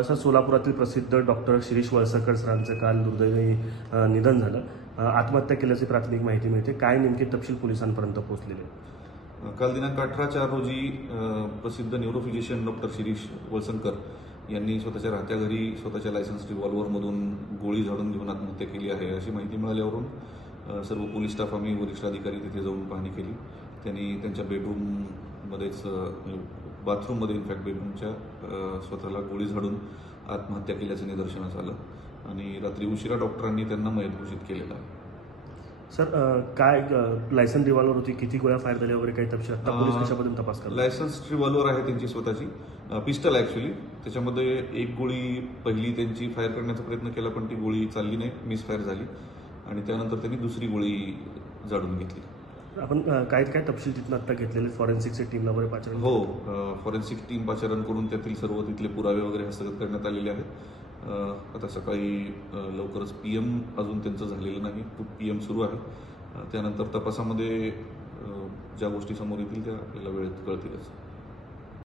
असं सोलापुरातील प्रसिद्ध डॉक्टर शिरीष वळसकर सरांचं काल दुर्दैवी निधन झालं. आत्महत्या केल्याची प्राथमिक माहिती मिळते. काय नेमके तपशील पोलिसांपर्यंत पोहोचलेले? काल दिनांक 18/4 रोजी प्रसिद्ध न्यूरोफिजिशियन डॉक्टर शिरीष वळसंकर यांनी स्वतःच्या राहत्या घरी स्वतःच्या लायसन्स रिव्हॉल्व्हरमधून गोळी झाडून घेऊन आत्महत्या केली आहे अशी माहिती मिळाल्यावरून सर्व पोलीस स्टाफ आम्ही वरिष्ठ अधिकारी तिथे जाऊन पाहणी केली. त्यांनी त्यांच्या बेडरूममध्येच बाथरूममध्ये इनफॅक्ट बेडरूमच्या स्वतःला गोळी झाडून आत्महत्या केल्याचं निदर्शनास आलं आणि रात्री उशिरा डॉक्टरांनी त्यांना मयत घोषित केलेलं आहे. सर, काय लायसन्स रिव्हॉल्वर होती, किती गोळ्या फायर झाल्या वगैरे काही तपशील आता पोलीस कशाबद्दल तपास करतात? लायसन्स रिव्हॉल्वर आहे त्यांची स्वतःची, पिस्टल ॲक्च्युली. त्याच्यामध्ये एक गोळी पहिली त्यांची फायर करण्याचा प्रयत्न केला पण ती गोळी चालली नाही, मिसफायर झाली आणि त्यानंतर त्यांनी दुसरी गोळी झाडून घेतली. आपण काय काय तपशील तिथून आता घेतलेले फॉरेन्सिकच्या टीमला वगैरे पाचारण? हो, फॉरेन्सिक टीम पाचारण करून त्यातील सर्व तिथले पुरावे वगैरे हस्तगत करण्यात आलेले आहेत. आता सकाळी लवकरच PM अजून त्यांचं झालेलं नाही, PM सुरू आहे. त्यानंतर तपासामध्ये ज्या गोष्टी समोर येतील त्या आपल्याला वेळेत कळतीलच.